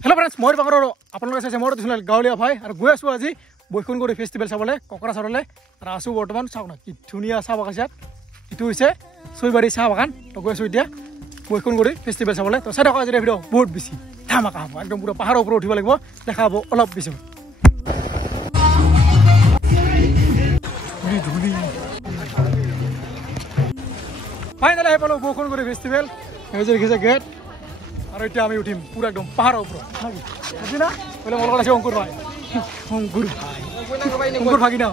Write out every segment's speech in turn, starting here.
Hello friends मैं बागर आपसे मोर गाँवलिया भाई और गई आसो आज बैकुंठगुरी फेस्टिवल चाबले ककराझारले और आसो बर्तमान चाक ना कि धुनिया चाह बागान इतना सईबारी चाह बागान तो गई आसो इतना बैकुंठगुरी फेस्टिवल चाबले तो चाई थका आज भिडिओ बहुत बेसि धामाका हम एकदम पूरा पहाड़ ऊपर उठिब लगे देखा अलग पिछत फाइनली आहि पालो बैकुंठगुरी फेस्टिवल देखे गेट और इतना उठिम पूरा एकदम पहाड़ ऊपर ना बोले मोर अंकुर भाई अंकुर भागी ना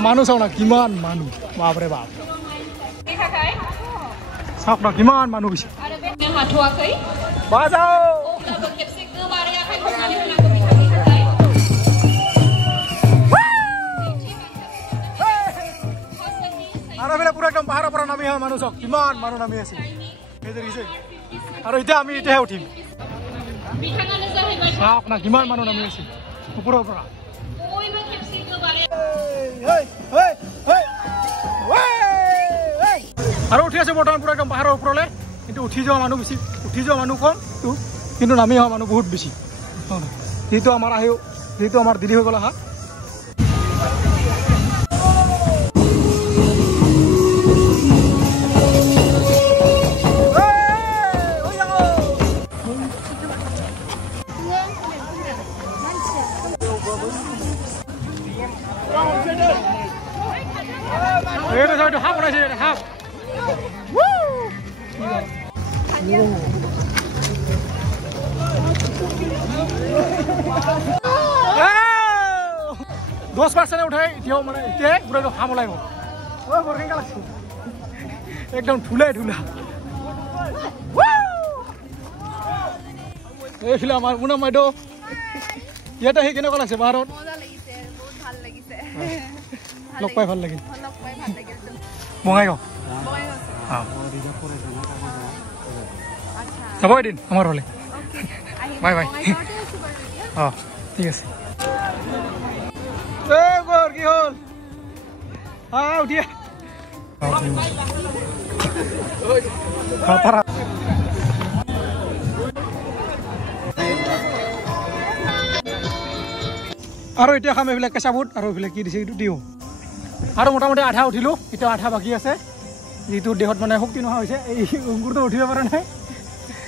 मानु चाव ना कि मानु बाप रे बाप चाव ना कि मानु पूरा एकदम पहाड़ पर नामी मानु चाव कि मानु नामी और इतना इतना उठिम चाक ना कि मानु नामी ऊपर और उठी आसे बर्तमान पूरा एकदम पहाड़ ऊपर कि उठी जा मानु बेसि उठी जा मानु कम कि नामी मानु बहुत बेसि जी आमार जी आमार दिल्ली हो गल हा हाफ बनाइसे हाफ दस पार्सेंट उठाई इतना मैं इतना पूरा हाफ ओलाइब एकदम ठुला ठुला এইফালে আমার মুনা মাইদেউ ইয়াতে আহি কেনেকুৱা লাগিছে বাহাৰত লগ পাই ভাল লাগিল বঙাইগাঁও যাব এদিন আমাৰ হলে বাই বাই ঠিক আছে কি হল উঠিয়া और इतना खाम ये केঁচা बुट और ये कि दिसे दिओ और मोटामुटी आधा उठिलो इतना आधा बाकी আছে যেহেতু দেহত মানে শক্তি নহা হৈছে এই অঙ্কুরটো উঠিব পৰা নাই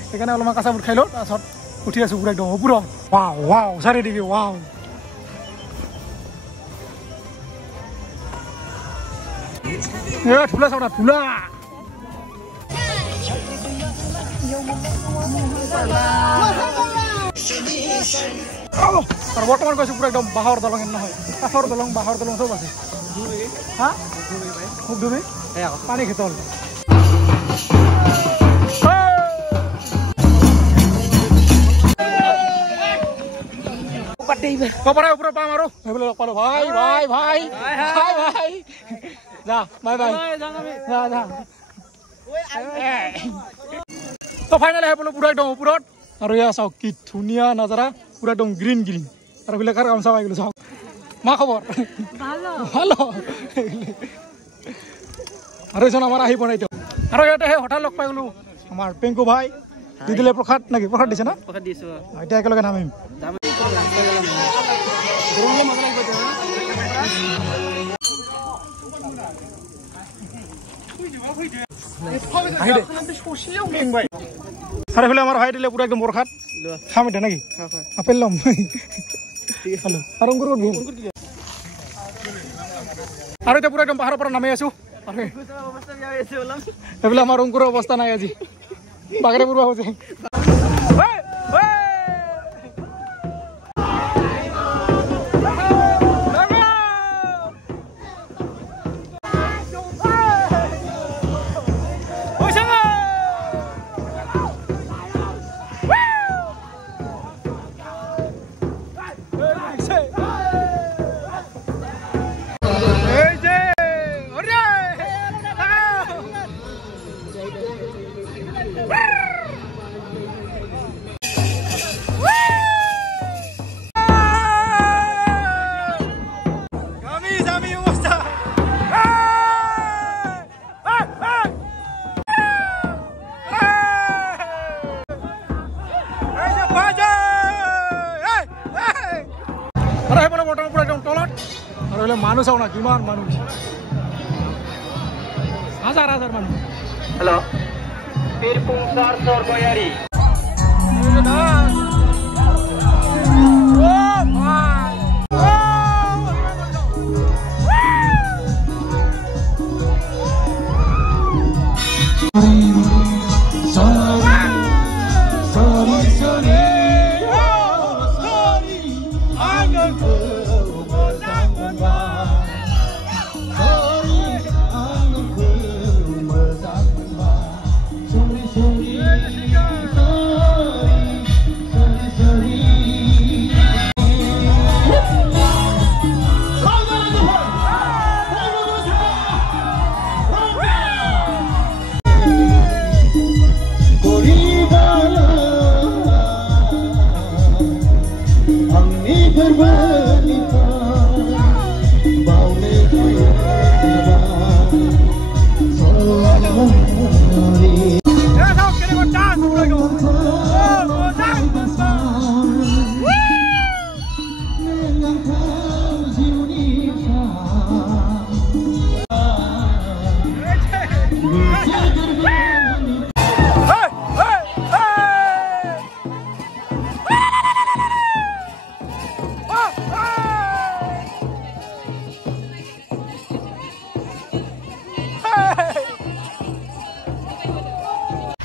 সেইকাৰণে অলপমান কেঁচা বুট খাইলো তাৰপিছত উঠি আছো পুৰা একদম ওপৰত ওয়াও ওয়াও চাৰিদিকে ওয়াও ঠুলা চাওনা ঠুলা और बर्तमान कैसे पूरा एकदम बाहर दलंग নহয় काठर दलंग बाहर दलंग सब আছে हाँ खूब डूबी पानी खेतल कपड़ा ऊपर पाम आरो हेबले लग पालो भाई भाई भाई भाई भाई जा बाय बाय जा जा तो फाइनली हेबले पूरा एकदम ऊपर और या चाव कि धुनिया नजारा पूरा एकदम ग्रीन ग्रीन और बोले कार काम चाव चाव मा खबर ভালো ভালো और एसन आमार आहि बनाई तो और याते हठात लग पाই গলো आमार पेंकु भाई दिदिले प्रसाद नाকি प्रसाद दिছে না प्रसाद দিছো এটা একেলগে নামিম अरे फेले हमार भाई दिले पूरा एकदम प्रसाद खाम এটা নাকি আপেল লম हेलो और अंकुर और এটা पूरा एकदम पहाड़ पर नामी आसो अरे एफाले आमार अंकुर अवस्था নাই আজি बागरे पूर्वा होছে আৰু সেইফালে বৰ্তমান পুৰা একদম তলত আৰু এইফালে মানুহ চাওঁ না কিমান মানুহ হাজাৰ হাজাৰ মানুহ Halo. Pirpung Sarsor Boyari.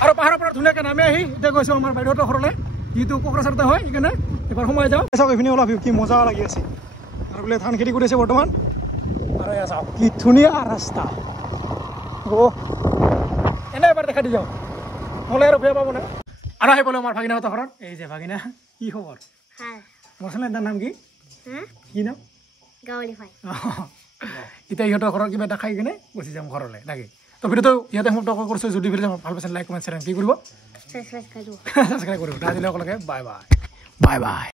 আৰু পাহাৰৰ পৰা ধুনীয়াকৈ নামি আহি এতিয়া গৈছোঁ আমাৰ বাইদেউহঁতৰ ঘৰলৈ যিটো কোকৰাঝাৰতে হয় সেইকাৰণে এবাৰ সোমাই যাওঁ চাওক এইখিনি অলপ কি মজা লাগি আছে আৰু বোলে ধান খেতি কৰি আছে বৰ্তমান আৰু এয়া চাওক কি ধুনীয়া ৰাস্তা এনে এবাৰ দেখা দি যাওঁ হ'লে আৰু বেয়া পাব না আৰু আহি পালোঁ আমাৰ ভাগিনাহঁতৰ ঘৰত এই যে ভাগিনা কি খবৰ মচলাৰ নাম কি কি নাম এতিয়া ইহঁতৰ ঘৰত কিবা এটা খাই কিনে গুচি যাম ঘৰলৈ লাগে তো ভিডিওটো ইয়াতে সমাপ্ত কৰিছোঁ যদি ভিডিও ভাল পাইছে লাইক কমেণ্ট শ্বেয়াৰ কি কৰিব ছাবস্ক্ৰাইব কৰিব আজিলৈ সকলোকে বাই বাই বাই বাই